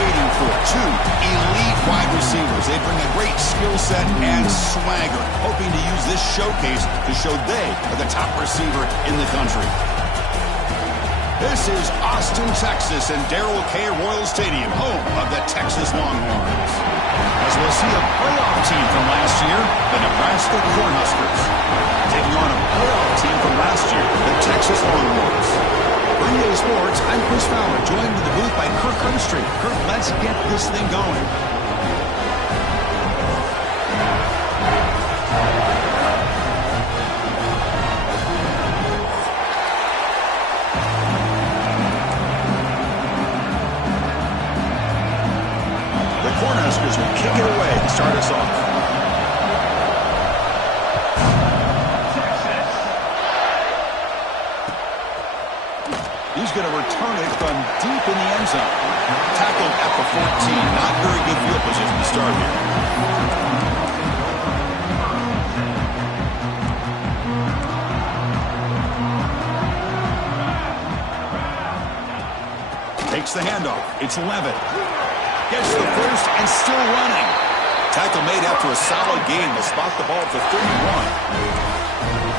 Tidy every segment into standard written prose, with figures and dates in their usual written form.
waiting for. Two elite wide receivers. They bring a great skill set and swagger, hoping to use this showcase to show they are the top receiver in the country. This is Austin, Texas, and Darrell K. Royal Stadium, home of the Texas Longhorns. As we'll see a playoff team from last year, the Nebraska Cornhuskers, taking on a playoff team from last year, the Texas Longhorns. For EA Sports, I'm Chris Fowler, joined in the booth by Kirk Herbstreit. Kirk, let's get this thing going. Cornhuskers will kick it away to start us off. He's going to return it from deep in the end zone. Tackled at the 14. Not very good field position to start here. Takes the handoff. It's Levitt. Gets the first and still running. Tackle made after a solid gain. Will spot the ball for 31.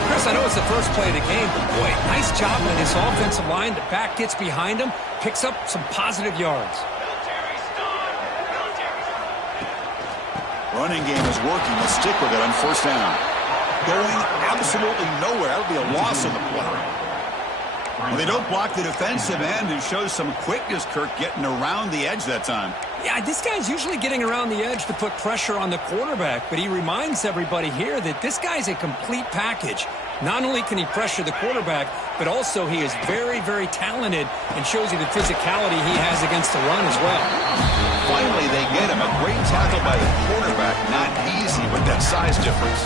Chris, I know it's the first play of the game, but boy, nice job on this offensive line. The back gets behind him, picks up some positive yards. Running game is working. Let's stick with it on first down. Going absolutely nowhere. That would be a loss of the play. Well, they don't block the defensive end and shows some quickness, Kirk, getting around the edge that time. Yeah, this guy's usually getting around the edge to put pressure on the quarterback, but he reminds everybody here that this guy's a complete package. Not only can he pressure the quarterback, but also he is very, very talented and shows you the physicality he has against the run as well. Finally, they get him. A great tackle by the quarterback. Not easy with that size difference.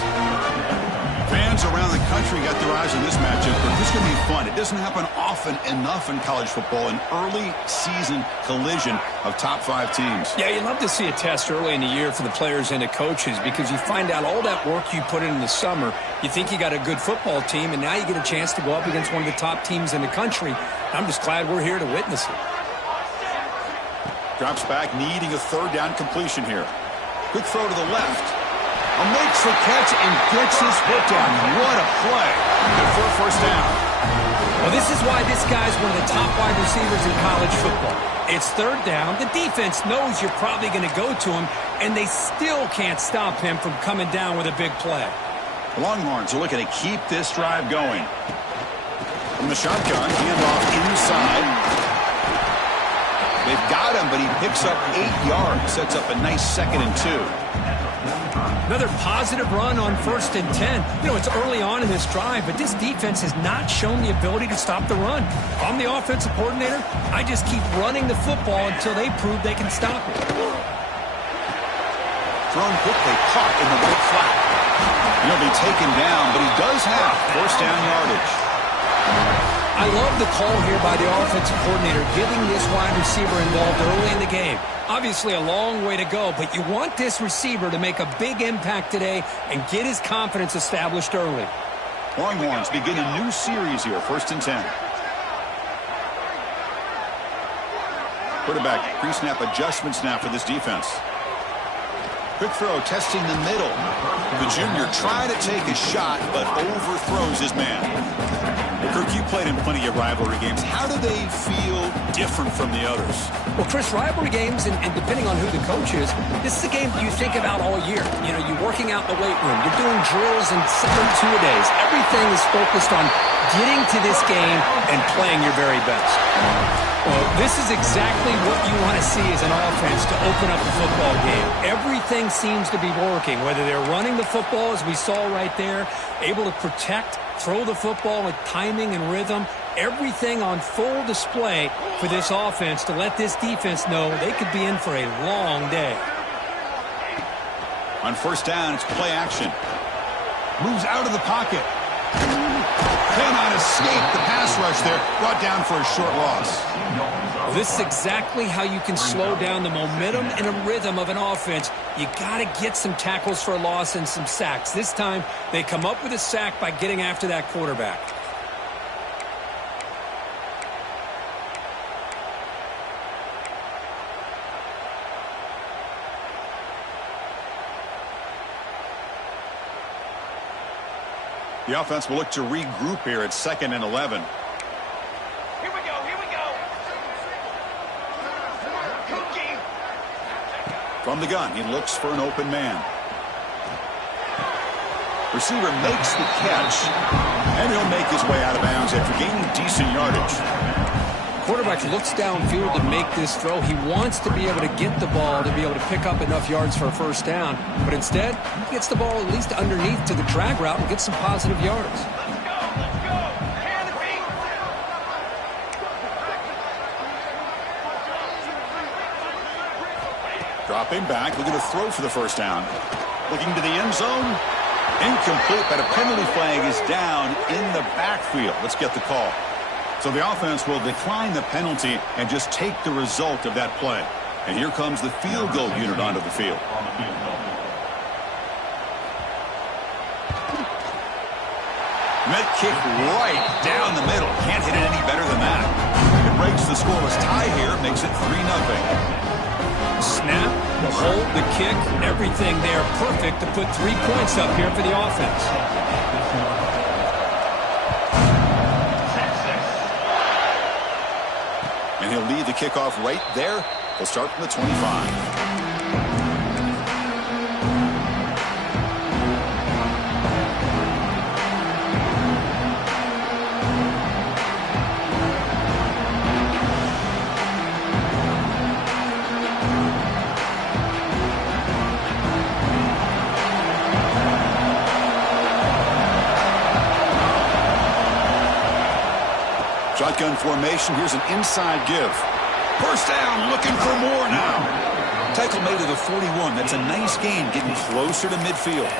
Fans around the country got their eyes on this matchup, but this is going to be fun. It doesn't happen often enough in college football, an early season collision of top 5 teams. Yeah, you'd love to see a test early in the year for the players and the coaches because you find out all that work you put in the summer. You think you got a good football team, and now you get a chance to go up against one of the top teams in the country. I'm just glad we're here to witness it. Drops back, needing a third down completion here. Quick throw to the left. Makes the catch and gets his foot down. What a play. Good for a first down. Well, this is why this guy's one of the top wide receivers in college football. It's third down. The defense knows you're probably going to go to him, and they still can't stop him from coming down with a big play. The Longhorns are looking to keep this drive going. From the shotgun, handoff inside. They've got him, but he picks up 8 yards. Sets up a nice 2nd and 2. Another positive run on 1st and 10. You know, it's early on in this drive, but this defense has not shown the ability to stop the run. I'm the offensive coordinator. I just keep running the football until they prove they can stop it. Thrown quickly, caught in the right flat. He'll be taken down, but he does have first down yardage. I love the call here by the offensive coordinator, getting this wide receiver involved early in the game. Obviously a long way to go, but you want this receiver to make a big impact today and get his confidence established early. Longhorns begin a new series here, 1st and 10. Quarterback pre-snap adjustments now for this defense. Quick throw, testing the middle. The junior trying to take a shot, but overthrows his man. Kirk, you played in plenty of rivalry games. How do they feel different from the others? Well, Chris, rivalry games, and depending on who the coach is, this is a game you think about all year. You know, you're working out in the weight room. You're doing drills and 2-a-days. Everything is focused on getting to this game and playing your very best. Well, this is exactly what you want to see as an offense to open up the football game. Everything seems to be working, whether they're running the football, as we saw right there, able to protect, throw the football with timing and rhythm. Everything on full display for this offense to let this defense know they could be in for a long day. On first down, it's play action. Moves out of the pocket. Cannot escape the pass rush there. Brought down for a short loss. Well, this is exactly how you can slow down the momentum and a rhythm of an offense. You got to get some tackles for a loss and some sacks. This time, they come up with a sack by getting after that quarterback. The offense will look to regroup here at 2nd and 11. Here we go. From the gun, he looks for an open man. Receiver makes the catch, and he'll make his way out of bounds after gaining decent yardage. Quarterback looks downfield to make this throw. He wants to be able to get the ball to be able to pick up enough yards for a first down. But instead, he gets the ball at least underneath to the drag route and gets some positive yards. Let's go. Canopy. Dropping back, looking to throw for the first down. Looking to the end zone. Incomplete, but a penalty flag is down in the backfield. Let's get the call. So the offense will decline the penalty and just take the result of that play. And here comes the field goal unit onto the field. Met kick right down the middle. Can't hit it any better than that. It breaks the scoreless tie here, makes it 3-0. Snap, the hold, the kick, everything there perfect to put 3 points up here for the offense. And he'll lead the kickoff right there. He'll start from the 25. Shotgun formation. Here's an inside give. First down, looking for more now. Tackle made at the 41. That's a nice gain, getting closer to midfield.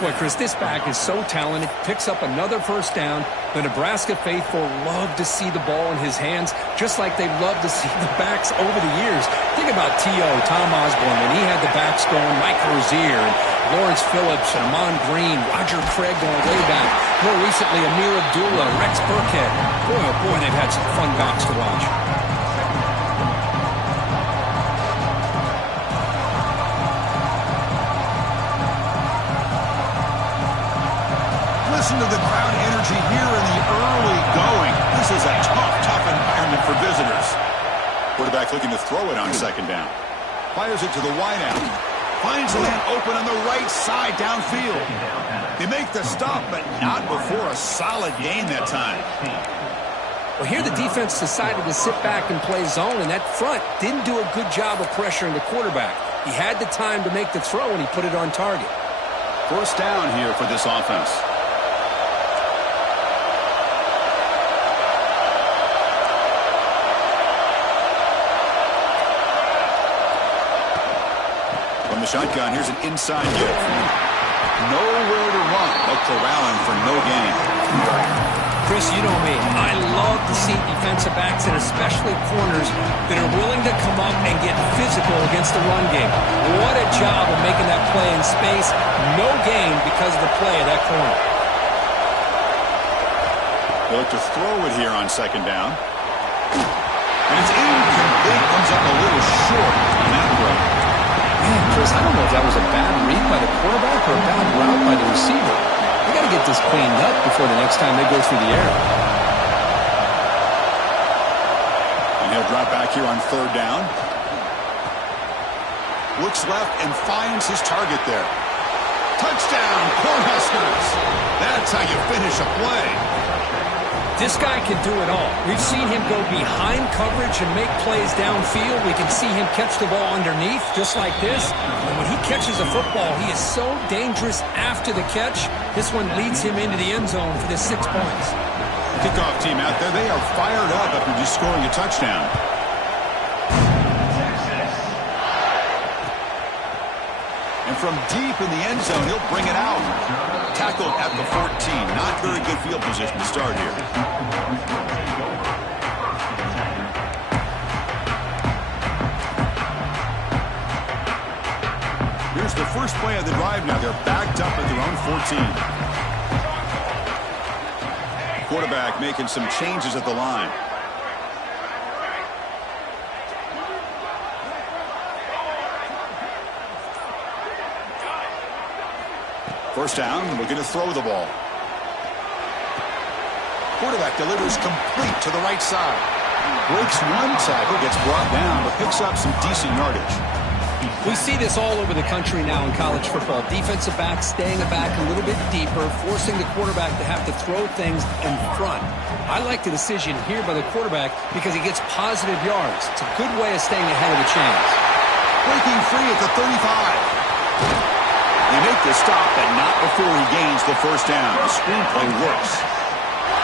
Boy, Chris, this back is so talented. Picks up another first down. The Nebraska faithful love to see the ball in his hands, just like they love to see the backs over the years. Think about T.O., Tom Osborne, when he had the backs going, Mike Rozier, and Lawrence Phillips, and Amon Green, Roger Craig going way back. More recently, Amir Abdullah, Rex Burkhead. Boy, oh boy, they've had some fun backs to watch. Listen to the crowd energy here in the early going. This is a tough environment for visitors. Quarterback looking to throw it on second down. Fires it to the wideout. Finds a man open on the right side downfield. They make the stop, but not before a solid gain that time. Well, here the defense decided to sit back and play zone, and that front didn't do a good job of pressuring the quarterback. He had the time to make the throw, and he put it on target. First down here for this offense. From the shotgun, here's an inside give. Nowhere to run. They'll corral him for no gain. Chris, you know me. I love to see defensive backs and especially corners that are willing to come up and get physical against the run game. What a job of making that play in space. No gain because of the play of that corner. They look to throw it here on second down. And it's incomplete. Comes up a little short on that throw. Man, Chris, I don't know if that was a bad read by the quarterback or a bad route by the receiver. They got to get this cleaned up before the next time they go through the air. And he'll drop back here on third down. Looks left and finds his target there. Touchdown, Cornhuskers. That's how you finish a play. This guy can do it all. We've seen him go behind coverage and make plays downfield. We can see him catch the ball underneath, just like this. And when he catches a football, he is so dangerous after the catch. This one leads him into the end zone for the 6 points. Kickoff team out there, they are fired up after just scoring a touchdown. And from deep in the end zone, he'll bring it out. Tackled at the 14. Not very good field position to start here. Here's the first play of the drive now. They're backed up at their own 14. Quarterback making some changes at the line. First down, looking to throw the ball. quarterback delivers complete to the right side. Breaks one tackle, gets brought down, but picks up some decent yardage. We see this all over the country now in college football. Defensive backs staying back a little bit deeper, forcing the quarterback to have to throw things in front. I like the decision here by the quarterback because he gets positive yards. It's a good way of staying ahead of the chains. Breaking free at the 35. They make the stop, but not before he gains the first down. The screenplay works.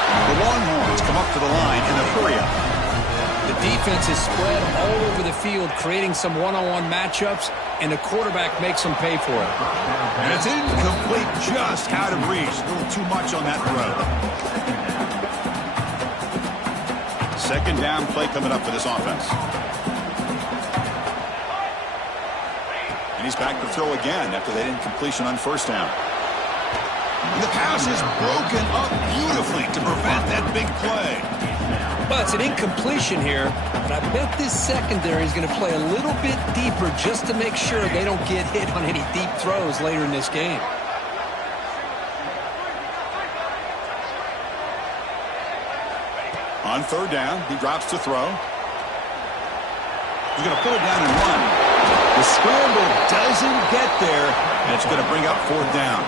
The Longhorns come up to the line in a hurry-up. The defense is spread all over the field, creating some one-on-one matchups, and the quarterback makes them pay for it. And it's incomplete, just out of reach. A little too much on that throw. Second down play coming up for this offense. And he's back to throw again after that incompletion on first down. And the pass is broken up beautifully to prevent that big play. Well, it's an incompletion here, but I bet this secondary is going to play a little bit deeper just to make sure they don't get hit on any deep throws later in this game. On third down, he drops to throw. He's going to pull it down and run. The scramble doesn't get there, and it's going to bring up fourth down.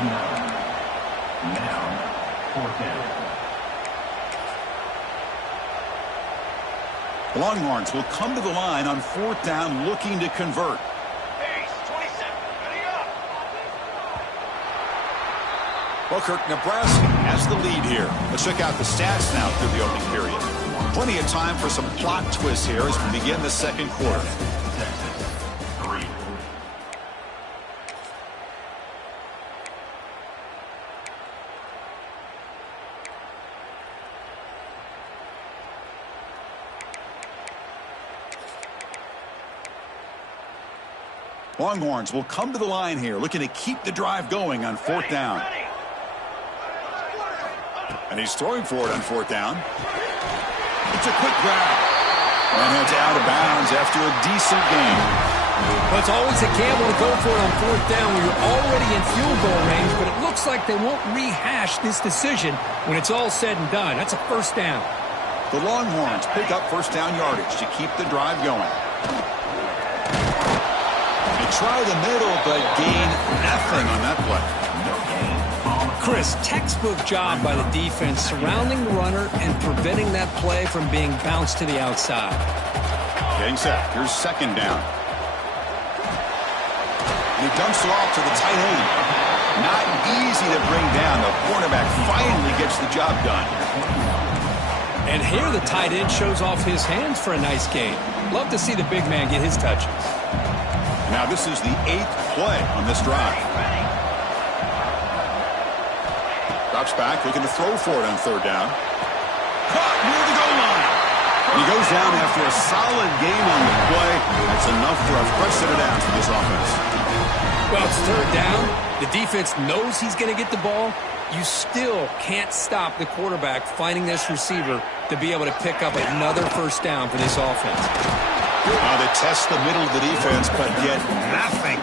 Now, fourth down. The Longhorns will come to the line on fourth down looking to convert. Ace, 27, ready up. Well, Kirk, Nebraska has the lead here. Let's check out the stats now through the opening period. Plenty of time for some plot twists here as we begin the second quarter. Longhorns will come to the line here, looking to keep the drive going on fourth down. And he's throwing for it on fourth down. It's a quick grab. And it's out of bounds after a decent game. Well, it's always a gamble to go for it on fourth down when you're already in field goal range, but it looks like they won't rehash this decision when it's all said and done. That's a first down. The Longhorns pick up first down yardage to keep the drive going. Try the middle, but gain nothing on that play. Chris, textbook job by the defense surrounding the runner and preventing that play from being bounced to the outside. Getting set. Here's second down. He dumps it off to the tight end. Not easy to bring down. The cornerback finally gets the job done. And here the tight end shows off his hands for a nice gain. Love to see the big man get his touches. Now this is the 8th play on this drive. Drops back, looking to throw for it on third down. Caught near the goal line. And he goes down after a solid game on the play. That's enough for a fresh set of downs for this offense. Well, it's third down. The defense knows he's going to get the ball. You still can't stop the quarterback finding this receiver to be able to pick up another first down for this offense. They test the middle of the defense, but get nothing.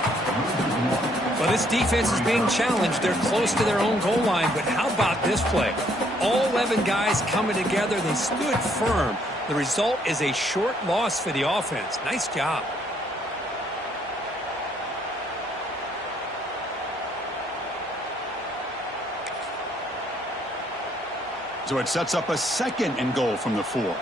Well, this defense is being challenged. They're close to their own goal line, but how about this play? All 11 guys coming together. They stood firm. The result is a short loss for the offense. Nice job. So it sets up a second and goal from the 4.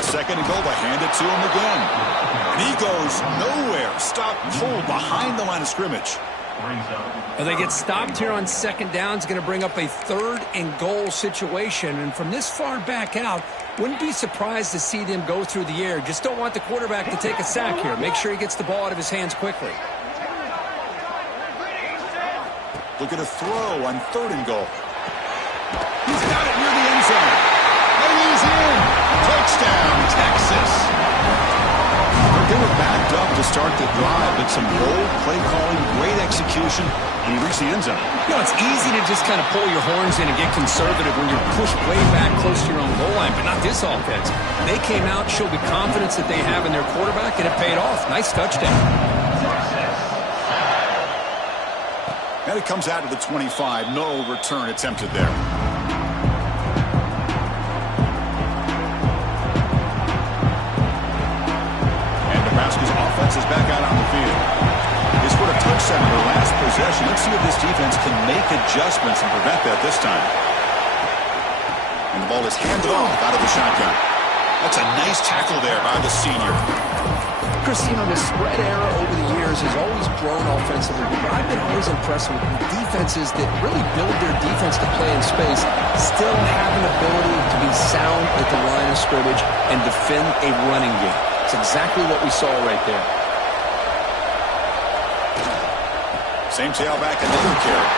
Second and goal, but hand it to him again. And he goes nowhere. Stopped cold behind the line of scrimmage. Well, they get stopped here on second down. It's going to bring up a third and goal situation. And from this far back out, wouldn't be surprised to see them go through the air. Just don't want the quarterback to take a sack here. Make sure he gets the ball out of his hands quickly. Look at a throw on third and goal. He's got it near the end zone. And he's in. Touchdown, Texas. They were backed up to start the drive, but some bold play calling, great execution, and he reached the end zone. You know, it's easy to just kind of pull your horns in and get conservative when you're pushed way back close to your own goal line, but not this offense. They came out, showed the confidence that they have in their quarterback, and it paid off. Nice touchdown. And it comes out to the 25. No return attempted there. And Nebraska's offense is back out on the field. They scored a touchdown in their last possession. Let's see if this defense can make adjustments and prevent that this time. And the ball is handed off out of the shotgun. That's a nice tackle there by the senior. Chris, you know, the spread era over the years has always grown offensively, but I've been always impressed with defenses that really build their defense to play in space, still have an ability to be sound at the line of scrimmage and defend a running game. It's exactly what we saw right there. Same tailback, another carry.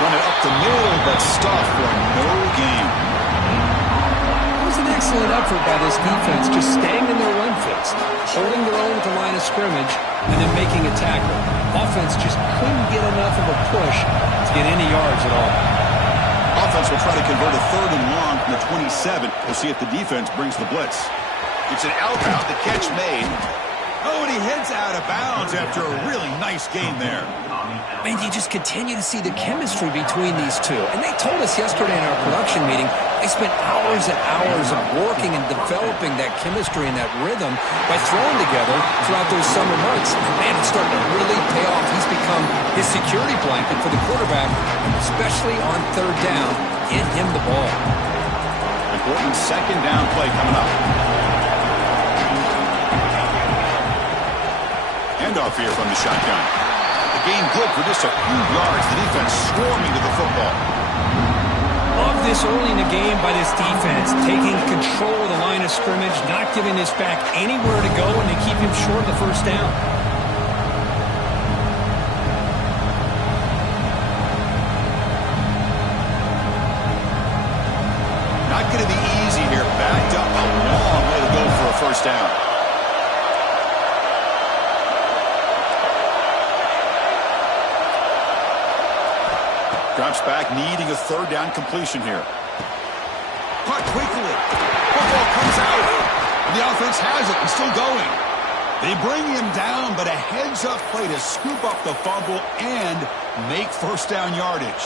Run it up the middle, but stuffed for no gain. It was an excellent effort by this defense, just staying in their run fits, holding their own at the line of scrimmage, and then making a tackle. Offense just couldn't get enough of a push to get any yards at all. Offense will try to convert a 3rd and long from the 27. We'll see if the defense brings the blitz. It's an outbound, the catch made. Oh, and he heads out of bounds after a really nice gain there. Man, you just continue to see the chemistry between these two. And they told us yesterday in our production meeting, they spent hours and hours of working and developing that chemistry and that rhythm by throwing together throughout those summer months. Man, it's starting to really pay off. He's become his security blanket for the quarterback, especially on 3rd down. Get him the ball. Important 2nd down play coming up. Handoff here from the shotgun. The game good for just a few yards. The defense swarming to the football. Love this early in the game by this defense, taking control of the line of scrimmage, not giving this back anywhere to go, and they keep him short of the 1st down. Not going to be easy here. Backed up a long way to go for a 1st down. Drops back, needing a 3rd down completion here. Caught quickly. Football comes out. And the offense has it and still going. They bring him down, but a heads-up play to scoop up the fumble and make 1st down yardage.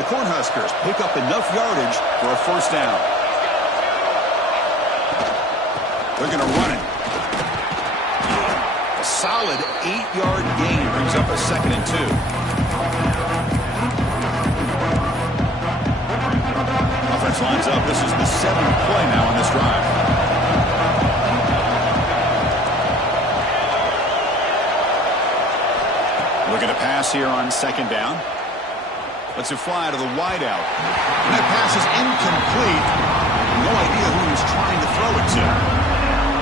The Cornhuskers pick up enough yardage for a 1st down. They're going to run it. A solid 8-yard gain brings up a 2nd and 2. Offense lines up. This is the 7th play now on this drive. Looking to pass here on 2nd down. Lets it fly to the wideout. And that pass is incomplete. No idea who he's trying to throw it to.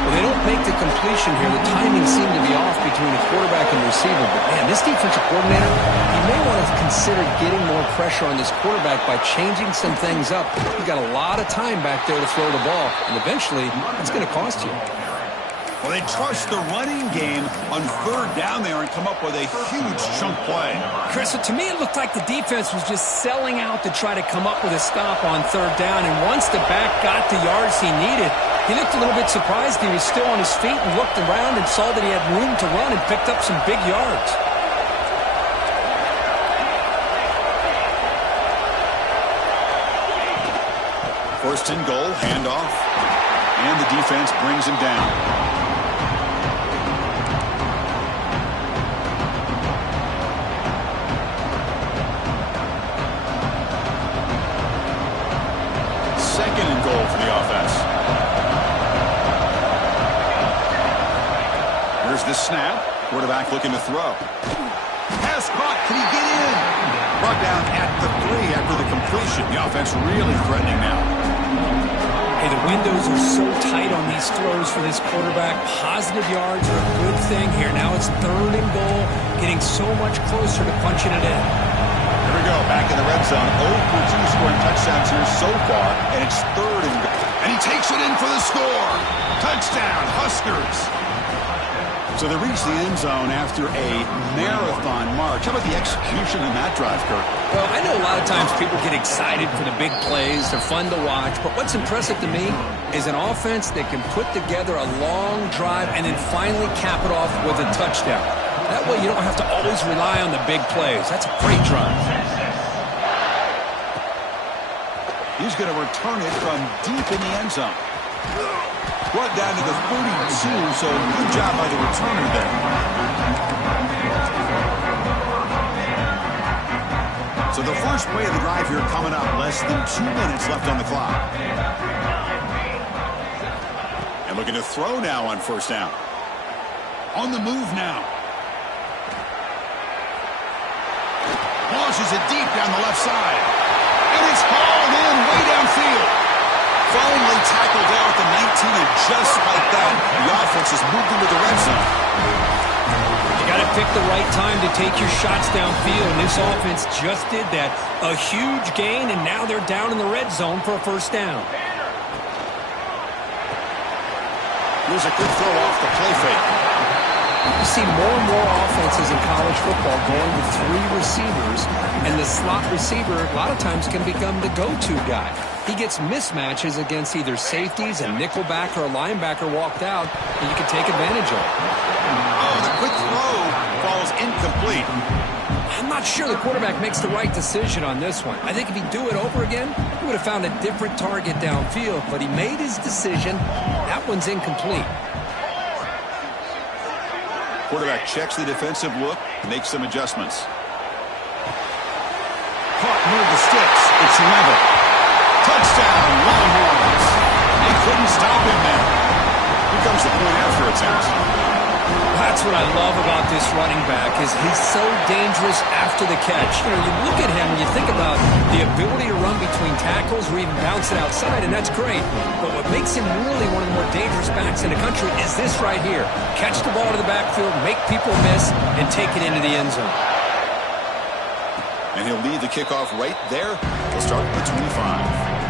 Well, they don't make the completion here. The timing seemed to be off between the quarterback and receiver. But, man, this defensive coordinator, he may want to consider getting more pressure on this quarterback by changing some things up. He's got a lot of time back there to throw the ball, and eventually it's going to cost you. Well, they trust the running game on 3rd down there and come up with a huge chunk play. Chris, to me it looked like the defense was just selling out to try to come up with a stop on 3rd down, and once the back got the yards he needed, he looked a little bit surprised. He was still on his feet and looked around and saw that he had room to run and picked up some big yards. First and goal, handoff, and the defense brings him down. Second and goal for the offense. Here's the snap. Quarterback looking to throw. Pass caught. Can he get in? Brought down at the 3 after the completion. The offense really threatening now. Hey, the windows are so tight on these throws for this quarterback. Positive yards are a good thing here. Now it's 3rd and goal, getting so much closer to punching it in. Here we go, back in the red zone. 0 for 2 scoring touchdowns here so far, and it's 3rd and goal. And he takes it in for the score. Touchdown, Huskers. So they reach the end zone after a marathon march. How about the execution in that drive, Kirk? Well, I know a lot of times people get excited for the big plays. They're fun to watch. But what's impressive to me is an offense that can put together a long drive and then finally cap it off with a touchdown. That way you don't have to always rely on the big plays. That's a great drive. He's going to return it from deep in the end zone. Brought down to the 32, so good job by the returner there. So the first play of the drive here coming up. Less than 2 minutes left on the clock. And looking to throw now on first down. On the move now. Launches it deep down the left side. And it's hauled in way downfield. Finally tackled down at the 19, and just like that, the offense has moved into the red zone. You got to pick the right time to take your shots downfield, and this offense just did that. A huge gain, and now they're down in the red zone for a first down. Here's a quick throw off the play fake. You see more and more offenses in college football going with 3 receivers, and the slot receiver a lot of times can become the go-to guy. He gets mismatches against either safeties, a nickelback, or a linebacker walked out, and you can take advantage of it. Oh, the quick throw falls incomplete. I'm not sure the quarterback makes the right decision on this one. I think if he'd do it over again, he would have found a different target downfield, but he made his decision. That one's incomplete. Quarterback checks the defensive look, makes some adjustments. Caught near the sticks. It's level. Touchdown, Longhorns. They couldn't stop him there. Here comes the point after attempt. That's what I love about this running back is he's so dangerous after the catch. You know, you look at him and you think about the ability to run between tackles or even bounce it outside, and that's great. But what makes him really one of the more dangerous backs in the country is this right here. Catch the ball to the backfield, make people miss, and take it into the end zone. And he'll lead the kickoff right there. We'll start with the 25.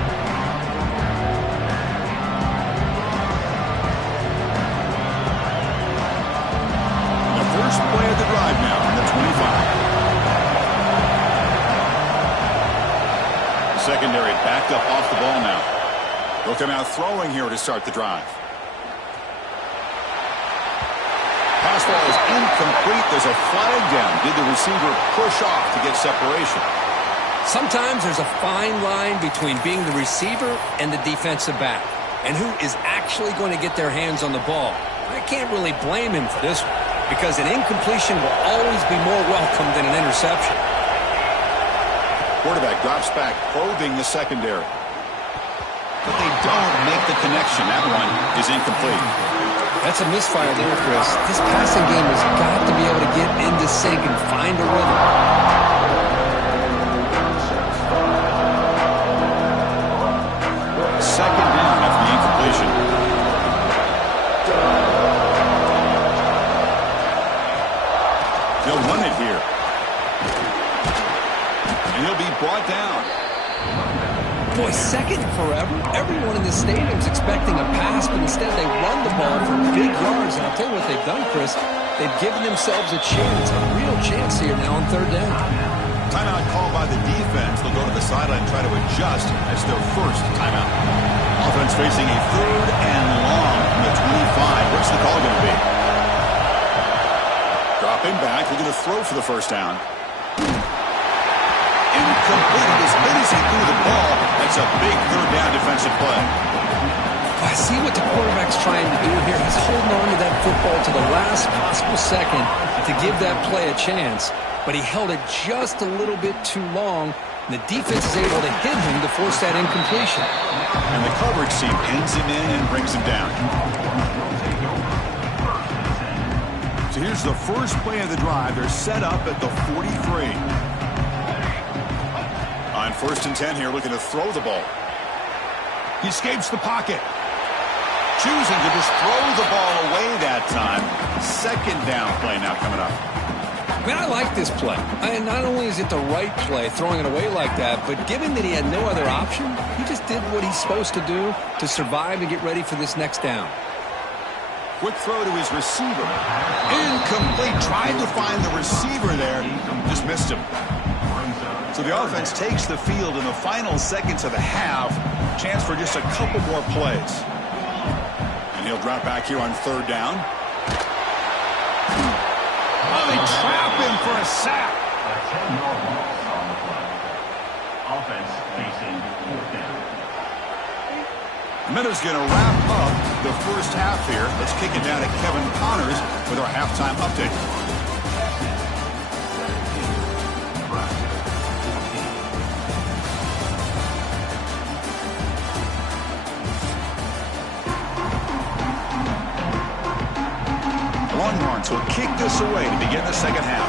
First play of the drive now on the 25. Secondary backed up off the ball now. They'll come out throwing here to start the drive. Pass ball is incomplete. There's a flag down. Did the receiver push off to get separation? Sometimes there's a fine line between being the receiver and the defensive back, and who is actually going to get their hands on the ball. I can't really blame him for this one, because an incompletion will always be more welcome than an interception. Quarterback drops back, probing the secondary. But they don't make the connection. That one is incomplete. That's a misfire there, Chris. This passing game has got to be able to get into sync and find a rhythm. Second down after the incompletion. They'll run it here. And he'll be brought down. Boy, second forever. Everyone in the stadium's expecting a pass, but instead they run the ball for big yards. And I'll tell you what they've done, Chris. They've given themselves a chance, a real chance here now on third down. Timeout called by the defense. They'll go to the sideline and try to adjust. That's their first timeout. Offense facing a third and long from the 25. What's the call going to be? Dropping back, looking to throw for the first down. Incomplete. As good as he threw the ball, that's a big third down defensive play. I see what the quarterback's trying to do here. He's holding on to that football to the last possible second to give that play a chance. But he held it just a little bit too long. And the defense is able to hit him to force that incompletion. And the coverage team pins him in and brings him down. So here's the first play of the drive. They're set up at the 43. On first and 10 here, looking to throw the ball. He escapes the pocket. Choosing to just throw the ball away that time. Second down play now coming up. I mean, I like this play. And not only is it the right play, throwing it away like that, but given that he had no other option, he just did what he's supposed to do to survive and get ready for this next down. Quick throw to his receiver. Incomplete. Tried to find the receiver there. Just missed him. So the offense takes the field in the final seconds of the half. Chance for just a couple more plays. And he'll drop back here on third down. Oh, they trap him for a sack. A 10-yard loss on the play. Offense facing fourth down. Minutes going to wrap up the first half here. Let's kick it down to Kevin Connors with our halftime update. Longhorns will kick this away to begin the second half.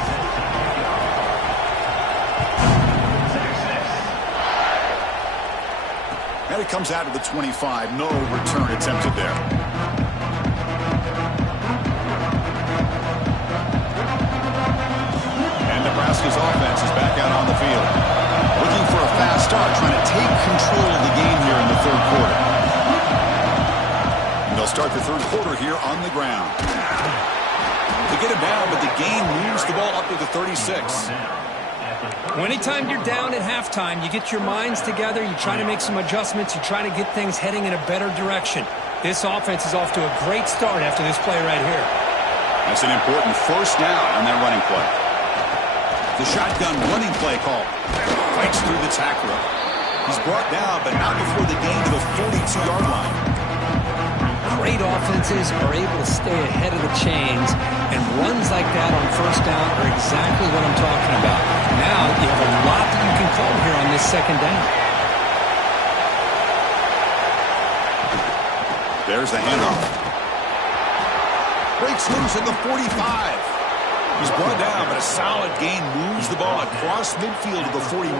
And it comes out of the 25. No return attempted there. And Nebraska's offense is back out on the field. Looking for a fast start, trying to take control of the game here in the third quarter. And they'll start the third quarter here on the ground. They get him down, but the game moves the ball up to the 36. Well, anytime you're down at halftime, you get your minds together, you try to make some adjustments, you try to get things heading in a better direction. This offense is off to a great start after this play right here. That's an important first down on that running play. The shotgun running play call. Fights through the tackler. He's brought down, but not before the gain to the 42-yard line. Great offenses are able to stay ahead of the chains, and runs like that on first down are exactly what I'm talking about. Now you have a lot that you can call here on this second down. There's the handoff. Breaks loose at the 45. He's brought down, but a solid gain moves the ball across midfield to the 41.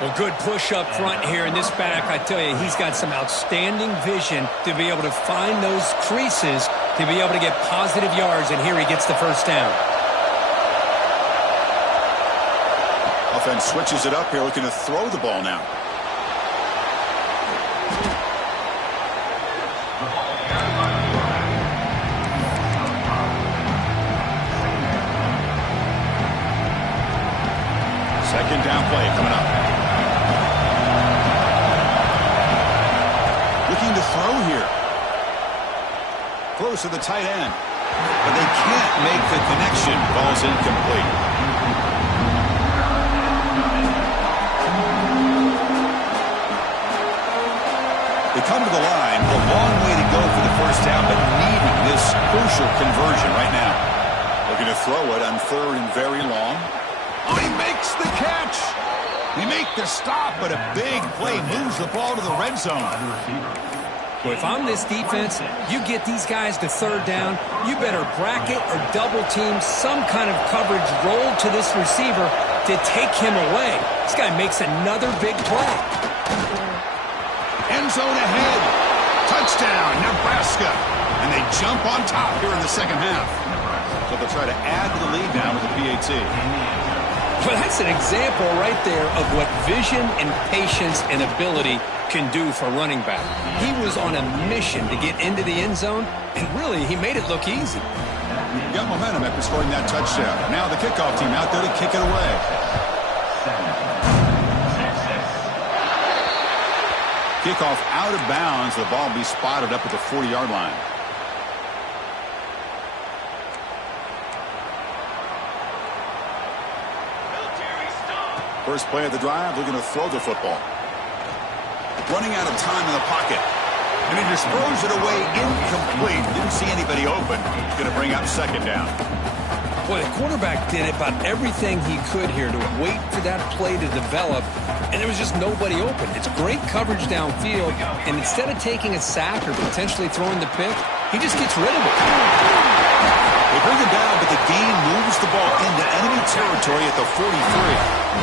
Well, good push up front here in this back. I tell you, he's got some outstanding vision to be able to find those creases to be able to get positive yards, and here he gets the first down. Offense switches it up here, looking to throw the ball now. Second down play coming up. Looking to throw here. Close to the tight end. But they can't make the connection. Ball's incomplete. They come to the line. A long way to go for the first down, but needing this crucial conversion right now. Looking to throw it on third and very long. Oh, he makes the catch. They make the stop, but a big play moves the ball to the red zone. Well, if I'm this defense, you get these guys to third down, you better bracket or double team some kind of coverage roll to this receiver to take him away. This guy makes another big play. End zone ahead. Touchdown, Nebraska. And they jump on top here in the second half. So they'll try to add to the lead now with the PAT. Well, that's an example right there of what vision and patience and ability can do for running back. He was on a mission to get into the end zone, and really, he made it look easy. Got momentum after scoring that touchdown. Now the kickoff team out there to kick it away. Kickoff out of bounds. The ball will be spotted up at the 40-yard line. First play of the drive, looking to throw the football. Running out of time in the pocket. And he just throws it away incomplete. Didn't see anybody open. Going to bring up second down. Boy, the quarterback did about everything he could here to wait for that play to develop, and there was just nobody open. It's great coverage downfield, and instead of taking a sack or potentially throwing the pick, he just gets rid of it. They bring him down, but the gain moves the ball into enemy territory at the 43.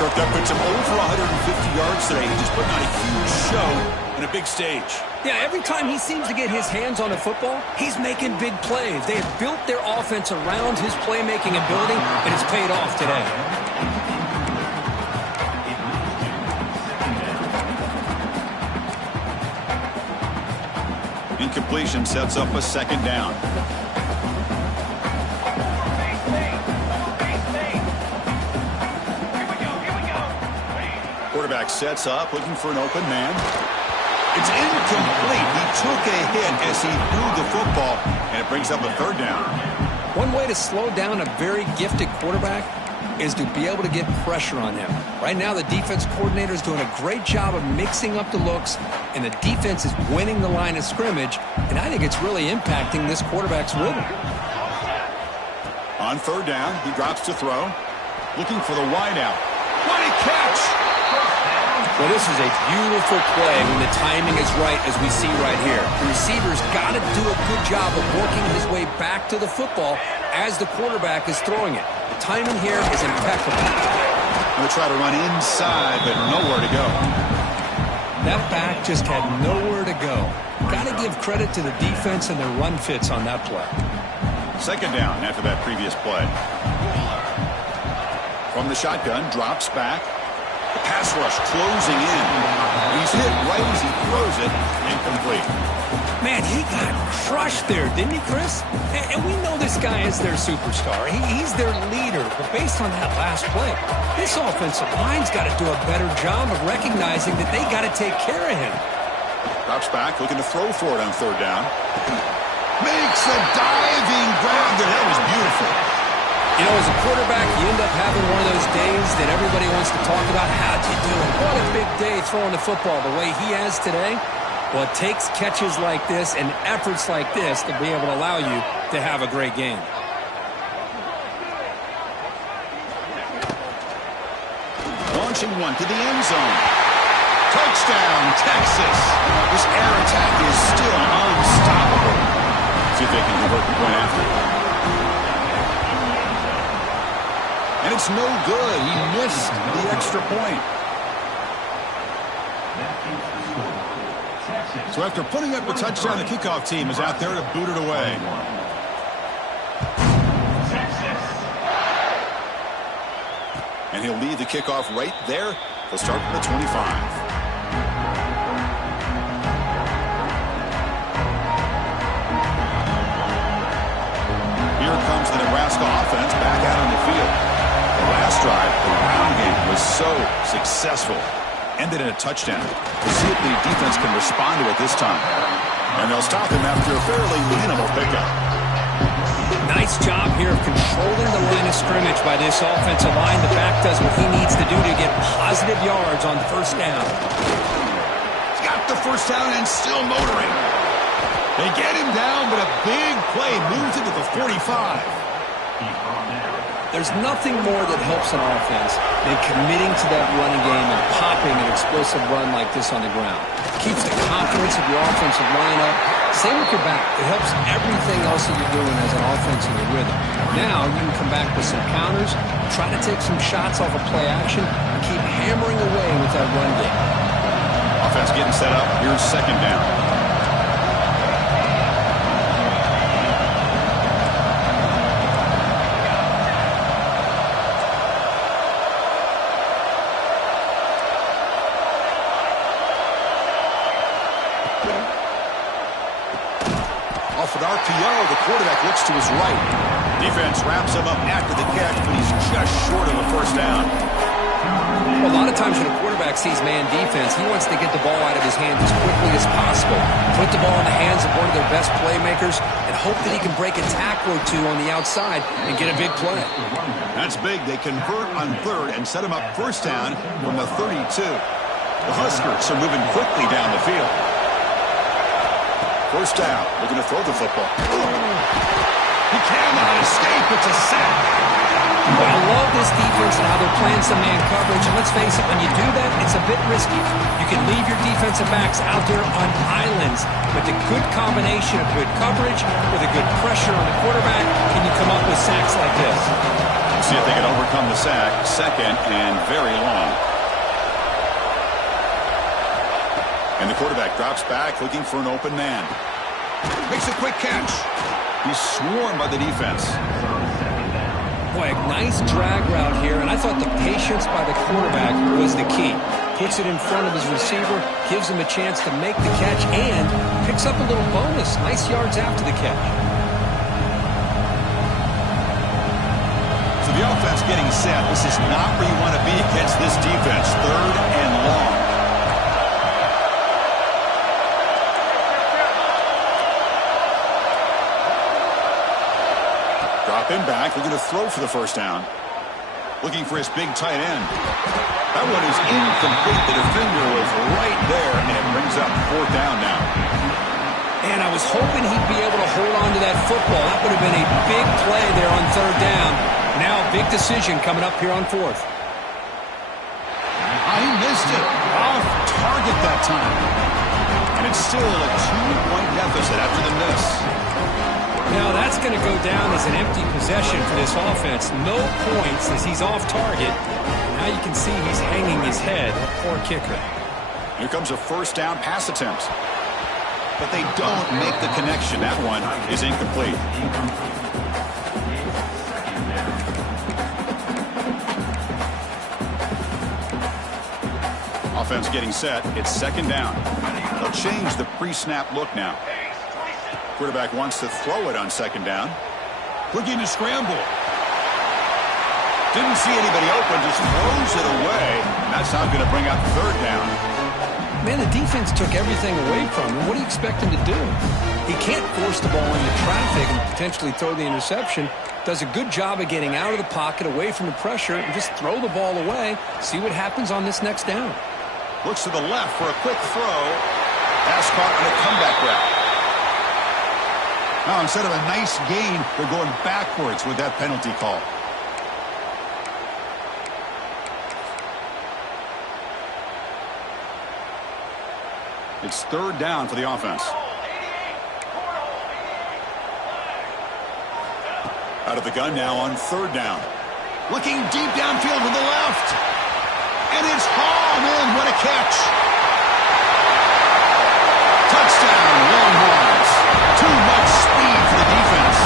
Kirk, that puts him over 150 yards today. He's just putting on a huge show in a big stage. Yeah, every time he seems to get his hands on a football, he's making big plays. They have built their offense around his playmaking ability, and it's paid off today. Incompletion sets up a second down. Quarterback sets up, looking for an open man. It's incomplete. He took a hit as he threw the football, and it brings up a third down. One way to slow down a very gifted quarterback is to be able to get pressure on him. Right now, the defense coordinator is doing a great job of mixing up the looks, and the defense is winning the line of scrimmage, and I think it's really impacting this quarterback's rhythm. On third down, he drops to throw, looking for the wideout. What a catch! Well, this is a beautiful play when the timing is right, as we see right here. The receiver's got to do a good job of working his way back to the football as the quarterback is throwing it. The timing here is impeccable. Going to try to run inside, but nowhere to go. That back just had nowhere to go. Got to give credit to the defense and their run fits on that play. Second down after that previous play. From the shotgun, drops back. The pass rush closing in. He's hit right as he throws it, incomplete. Man, he got crushed there, didn't he, Chris? And we know this guy is their superstar. He's their leader. But based on that last play, this offensive line's got to do a better job of recognizing that they got to take care of him. Drops back, looking to throw for it on third down. Makes a diving grab there. That was beautiful. You know, as a quarterback, you end up having one of those days that everybody wants to talk about. How'd you do it? What a big day throwing the football the way he has today. Well, it takes catches like this and efforts like this to be able to allow you to have a great game. Launching one to the end zone. Touchdown, Texas. This air attack is still unstoppable. See if they can convert the point after. And it's no good. He missed the extra point. So after putting up a touchdown, the kickoff team is out there to boot it away. And he'll lead the kickoff right there. He'll start from the 25. Here comes the Nebraska offense back out on the field. The last drive, the ground game was so successful. Ended in a touchdown. We'll see if the defense can respond to it this time. And they'll stop him after a fairly minimal pickup. Nice job here of controlling the line of scrimmage by this offensive line. The back does what he needs to do to get positive yards on first down. He's got the first down and still motoring. They get him down, but a big play moves into the 45. There's nothing more that helps an offense than committing to that running game and popping an explosive run like this on the ground. Keeps the confidence of your offensive line up. Same with your back. It helps everything else that you're doing as an offense in your rhythm. Now you can come back with some counters, try to take some shots off of play action, and keep hammering away with that run game. Offense getting set up. Here's second down. Off an RPO, the quarterback looks to his right. Defense wraps him up after the catch, but he's just short of a first down. Well, a lot of times when a quarterback sees man defense, he wants to get the ball out of his hands as quickly as possible, put the ball in the hands of one of their best playmakers, and hope that he can break a tackle or two on the outside and get a big play. That's big. They convert on third and set him up first down from the 32. The Huskers are moving quickly down the field. First down, looking to throw the football. He cannot escape. It's a sack. Well, I love this defense and how they're playing some man coverage. And let's face it, when you do that, it's a bit risky. You can leave your defensive backs out there on islands, but the good combination of good coverage with a good pressure on the quarterback, can you come up with sacks like this? See if they can overcome the sack. Second and very long. And the quarterback drops back, looking for an open man. Makes a quick catch. He's swarmed by the defense. Boy, a nice drag route here, and I thought the patience by the quarterback was the key. Puts it in front of his receiver, gives him a chance to make the catch, and picks up a little bonus. Nice yards after the catch. So the offense getting set. This is not where you want to be against this defense. Third and long. back, looking to throw for the first down. Looking for his big tight end. That one is incomplete. The defender was right there, and it brings up fourth down now. And I was hoping he'd be able to hold on to that football. That would have been a big play there on third down. Now a big decision coming up here on fourth. He missed it. Off target that time. And it's still a 2-point deficit after the miss. Now that's going to go down as an empty possession for this offense. No points as he's off target. Now you can see he's hanging his head. Poor kicker. Here comes a first down pass attempt. But they don't make the connection. That one is incomplete. Offense getting set. It's second down. They'll change the pre-snap look now. Quarterback wants to throw it on second down. Looking to scramble. Didn't see anybody open, just throws it away. And that's not going to bring up third down. Man, the defense took everything away from him. What do you expect him to do? He can't force the ball into traffic and potentially throw the interception. Does a good job of getting out of the pocket, away from the pressure, and just throw the ball away. See what happens on this next down. Looks to the left for a quick throw. Pass caught on a comeback route. Now, instead of a nice gain, they're going backwards with that penalty call. It's third down for the offense. Out of the gun now on third down. Looking deep downfield to the left. And it's hauled in. What a catch. Touchdown, Longhorns. Too much speed for the defense.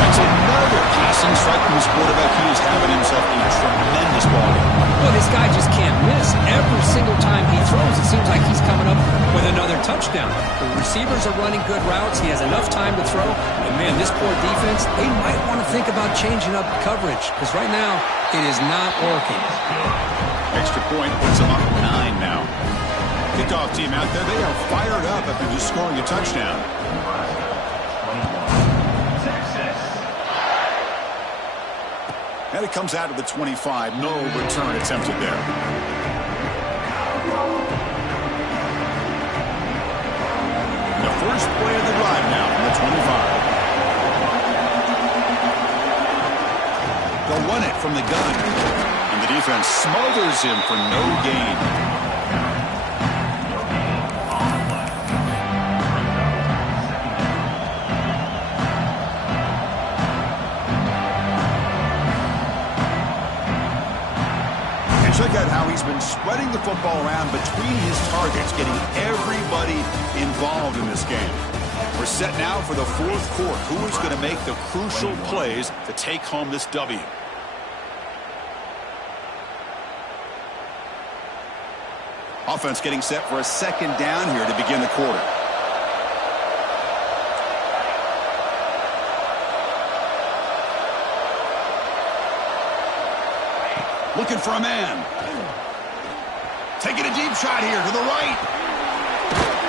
That's another passing strike from his quarterback. He is having himself a tremendous ball game. Well, this guy just can't miss. Every single time he throws, it seems like he's coming up with another touchdown. The receivers are running good routes. He has enough time to throw. And, man, this poor defense, they might want to think about changing up coverage because right now it is not working. Extra point puts them up 9 now. Kickoff team out there, they are fired up after just scoring a touchdown. And it comes out to the 25. No return attempted there. The first play of the drive now from the 25. They'll run it from the gun. And the defense smothers him for no gain. Check out how he's been spreading the football around between his targets, getting everybody involved in this game. We're set now for the fourth quarter. Who is going to make the crucial plays to take home this W? Offense getting set for a second down here to begin the quarter. Looking for a man. Taking a deep shot here to the right.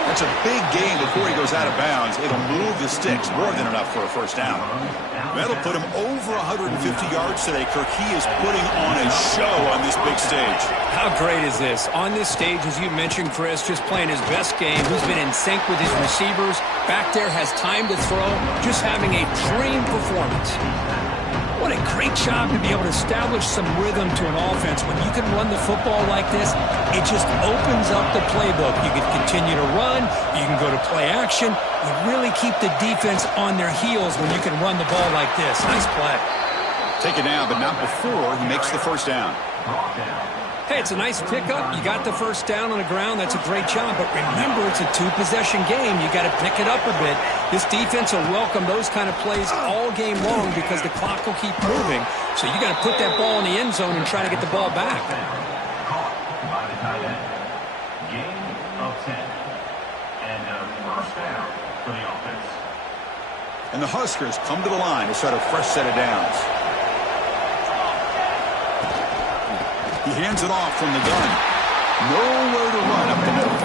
That's a big gain before he goes out of bounds. It'll move the sticks, more than enough for a first down. That'll put him over 150 yards today. Kirk, he is putting on a show on this big stage. How great is this? On this stage, as you mentioned, Chris, just playing his best game. He's been in sync with his receivers. Back there, has time to throw. Just having a dream performance. What a great job to be able to establish some rhythm to an offense. When you can run the football like this, it just opens up the playbook. You can continue to run. You can go to play action. You really keep the defense on their heels when you can run the ball like this. Nice play. Take it down, but not before he makes the first down. Hey, it's a nice pickup. You got the first down on the ground. That's a great job. But remember, it's a two-possession game. You got to pick it up a bit. This defense will welcome those kind of plays all game long because the clock will keep moving. So you got to put that ball in the end zone and try to get the ball back. Gain of 10. And a first down for the offense. And the Huskers come to the line to start a fresh set of downs. He hands it off from the gun. Nowhere to run up the middle.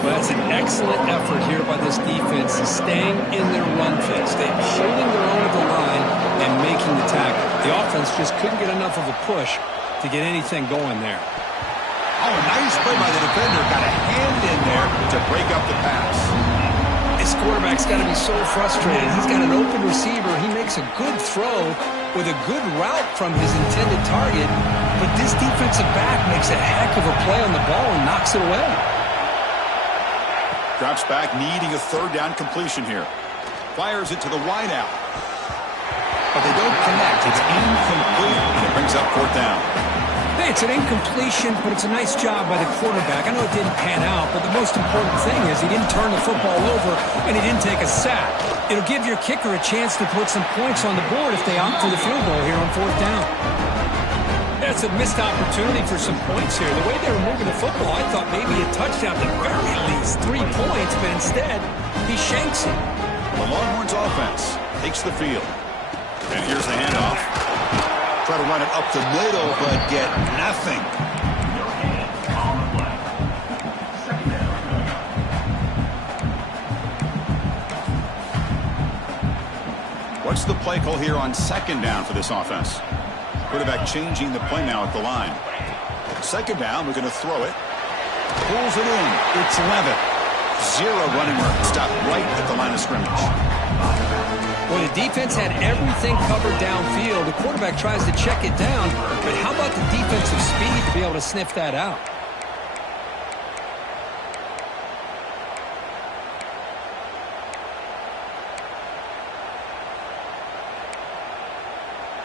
Well, that's an excellent effort here by this defense, staying in their run fix. They're holding their own at the line and making the tackle. The offense just couldn't get enough of a push to get anything going there. Oh, a nice play by the defender. Got a hand in there to break up the pass. This quarterback's got to be so frustrated. He's got an open receiver. He makes a good throw with a good route from his intended target, but this defensive back makes a heck of a play on the ball and knocks it away. Drops back, needing a third down completion here. Fires it to the wideout. But they don't connect. It's incomplete, and it brings up fourth down. Hey, it's an incompletion, but it's a nice job by the quarterback. I know it didn't pan out, but the most important thing is he didn't turn the football over and he didn't take a sack. It'll give your kicker a chance to put some points on the board if they opt for the field goal here on fourth down. That's a missed opportunity for some points here. The way they were moving the football, I thought maybe a touchdown, at the very least 3 points, but instead, he shanks it. The Longhorns offense takes the field. And here's the handoff. Try to run it up the middle, but get nothing. What's the play call here on second down for this offense? Quarterback changing the play now at the line. Second down, we're going to throw it. Pulls it in. It's 11. Zero running room. Stop right at the line of scrimmage. Well, the defense had everything covered downfield. The quarterback tries to check it down, but how about the defensive speed to be able to sniff that out?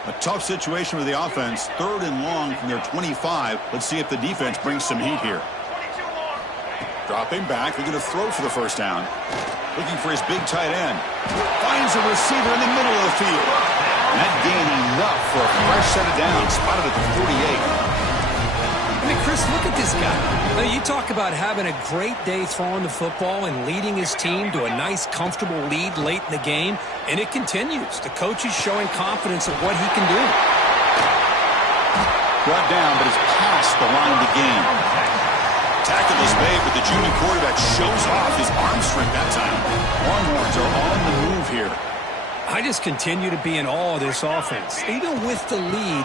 A tough situation with the offense. Third and long from their 25. Let's see if the defense brings some heat here. Dropping back. They're going to throw for the first down. Looking for his big tight end. Finds a receiver in the middle of the field. That gained enough for a fresh set of downs. Spotted at the 48. I mean, Chris, look at this guy. Now, you talk about having a great day throwing the football and leading his team to a nice, comfortable lead late in the game, and it continues. The coach is showing confidence of what he can do. Brought down, but is past the line of the game. Tackle is made, but the junior quarterback shows off his arm strength that time. Longhorns are on the move here. I just continue to be in awe of this offense. Even with the lead,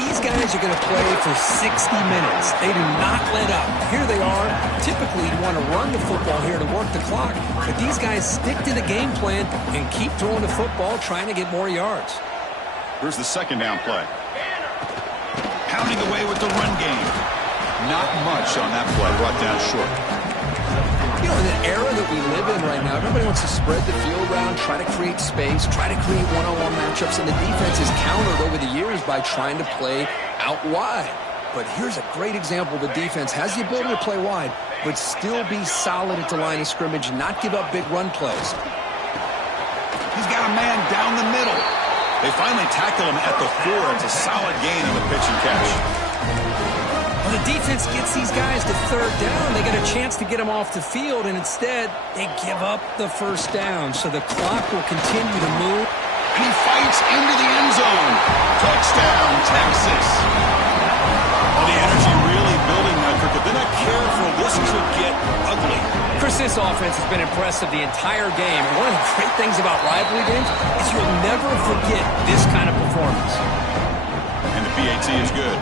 these guys are going to play for 60 minutes. They do not let up. Here they are. Typically, you want to run the football here to work the clock, but these guys stick to the game plan and keep throwing the football, trying to get more yards. Here's the second down play. Pounding away with the run game. Not much on that play, brought down short. You know, in the era that we live in right now, everybody wants to spread the field around, try to create space, try to create one-on-one matchups, and the defense is countered over the years by trying to play out wide. But here's a great example. The defense has the ability to play wide, but still be solid at the line of scrimmage, not give up big run plays. He's got a man down the middle. They finally tackle him at the 4. It's a solid gain on the pitch and catch. When the defense gets these guys to third down, they get a chance to get them off the field, and instead, they give up the first down. So the clock will continue to move. And he fights into the end zone. Touchdown, Texas. Well, the energy really building now, Kirk. If they're not careful, this could get ugly. Chris, this offense has been impressive the entire game. And one of the great things about rivalry games is you'll never forget this kind of performance. And the PAT is good.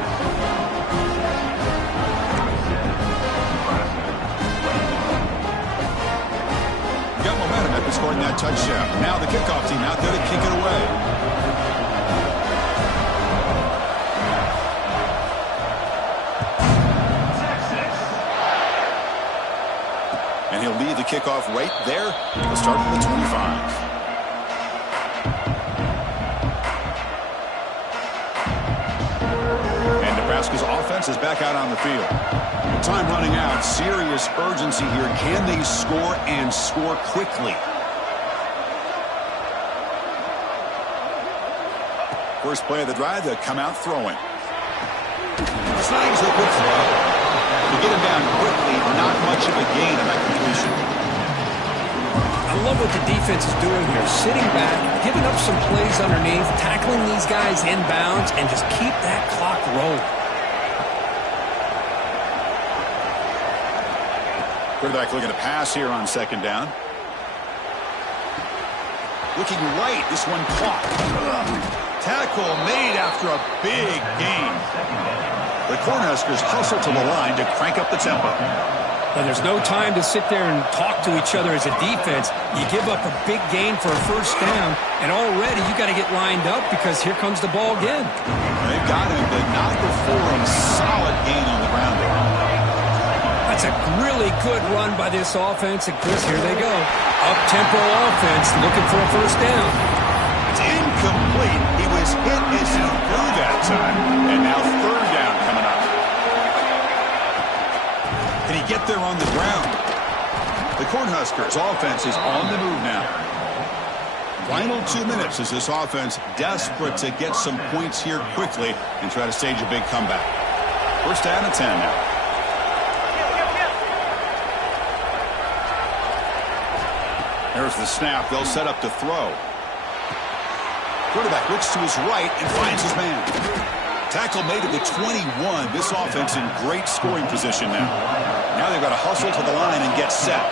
Got momentum after scoring that touchdown. Now the kickoff team out there to kick it away. And he'll lead the kickoff right there. He'll start at the 25. And Nebraska's offense is back out on the field. Time running out. Serious urgency here. Can they score and score quickly? First play of the drive, they'll come out throwing. Snags a good throw. To get him down quickly, not much of a gain on that completion. I love what the defense is doing here. Sitting back, giving up some plays underneath, tackling these guys inbounds, and just keep that clock rolling. Quarterback looking to pass here on second down. Looking right. This one caught. Tackle made after a big gain. The Cornhuskers hustle to the line to crank up the tempo. And there's no time to sit there and talk to each other as a defense. You give up a big gain for a first down, and already you got to get lined up because here comes the ball again. They've got him, but not before a solid gain on the ground there. That's a really good run by this offense. And, Chris, here they go. Up-tempo offense looking for a first down. It's incomplete. He was hit as he threw that time. And now third down coming up. Can he get there on the ground? The Cornhuskers offense is on the move now. Final 2 minutes as this offense desperate to get some points here quickly and try to stage a big comeback. First down and 10 now. There's the snap. They'll set up to throw. Quarterback looks to his right and finds his man. Tackle made at the 21. This offense in great scoring position now. Now they've got to hustle to the line and get set.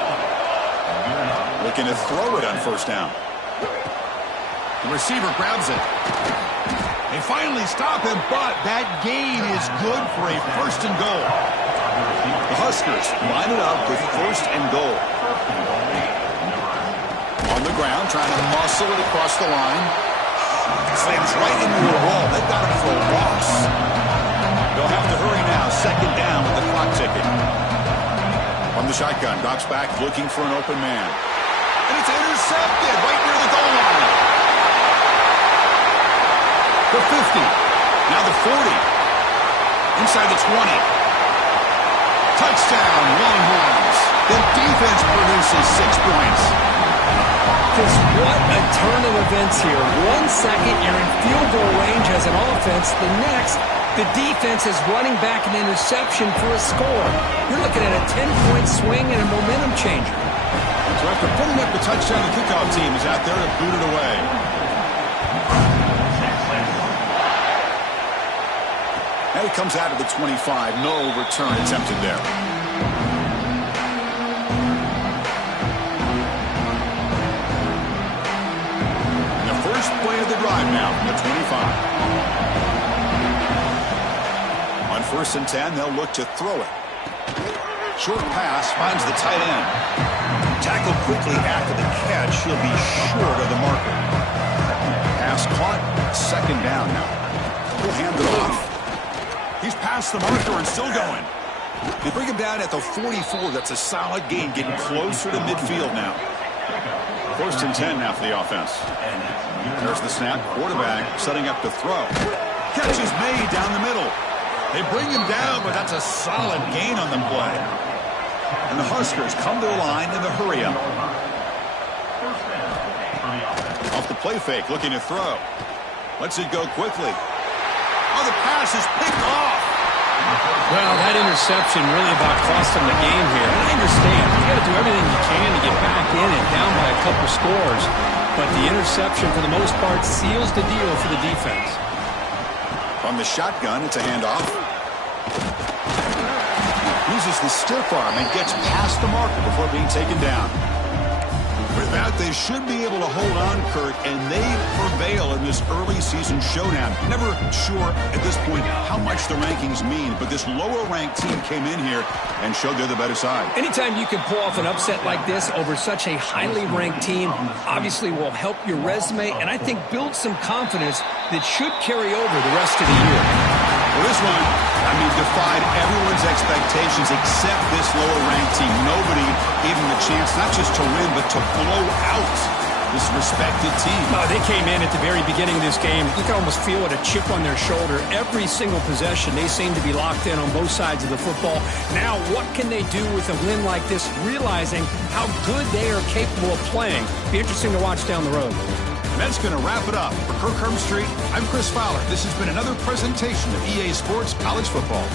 Looking to throw it on first down. The receiver grabs it. They finally stop him, but that gain is good for a first and goal. The Huskers line it up with first and goal. On the ground, trying to muscle it across the line. Slams right into the wall. They've got him for a loss. They'll have to hurry now. Second down with the clock ticking. On the shotgun, drops back looking for an open man. And it's intercepted right near the goal line. The 50. Now the 40. Inside the 20. Touchdown, Longhorns. The defense produces 6 points. Just what a turn of events here. 1 second, you're in field goal range as an offense. The next, the defense is running back an interception for a score. You're looking at a 10-point swing and a momentum changer. So after putting up the touchdown, the kickoff team is out there to boot it away. And it comes out of the 25. No return attempted there. Play of the drive now from the 25. On first and 10, they'll look to throw it. Short pass finds the tight end. Tackled quickly after the catch. He'll be short of the marker. Pass caught. Second down now. He'll hand it off. He's past the marker and still going. They bring him down at the 44. That's a solid gain, getting closer to midfield now. First and 10 now for the offense. There's the snap. Quarterback setting up to throw. Catch is made down the middle. They bring him down, but that's a solid gain on the play. And the Huskers come to the line in the hurry-up. Off the play fake, looking to throw. Lets it go quickly. Oh, the pass is picked off. Well, that interception really about cost them the game here. And I understand. You got to do everything you can to get back in and down by a couple scores. But the interception, for the most part, seals the deal for the defense. From the shotgun, it's a handoff. Uses the stiff arm and gets past the marker before being taken down. With that, they should be able to hold on, Kurt, and they prevail in this early season showdown. Never sure at this point how much the rankings mean, but this lower-ranked team came in here and showed they're the better side. Anytime you can pull off an upset like this over such a highly ranked team, obviously will help your resume and I think build some confidence that should carry over the rest of the year. Well, this one, defied everyone's expectations except this lower-ranked team. Nobody gave them a chance not just to win, but to blow out this respected team. No, they came in at the very beginning of this game. You can almost feel it, a chip on their shoulder. Every single possession, they seem to be locked in on both sides of the football. Now, what can they do with a win like this, realizing how good they are capable of playing? Be interesting to watch down the road. And that's going to wrap it up. For Kirk Street, I'm Chris Fowler. This has been another presentation of EA Sports College Football.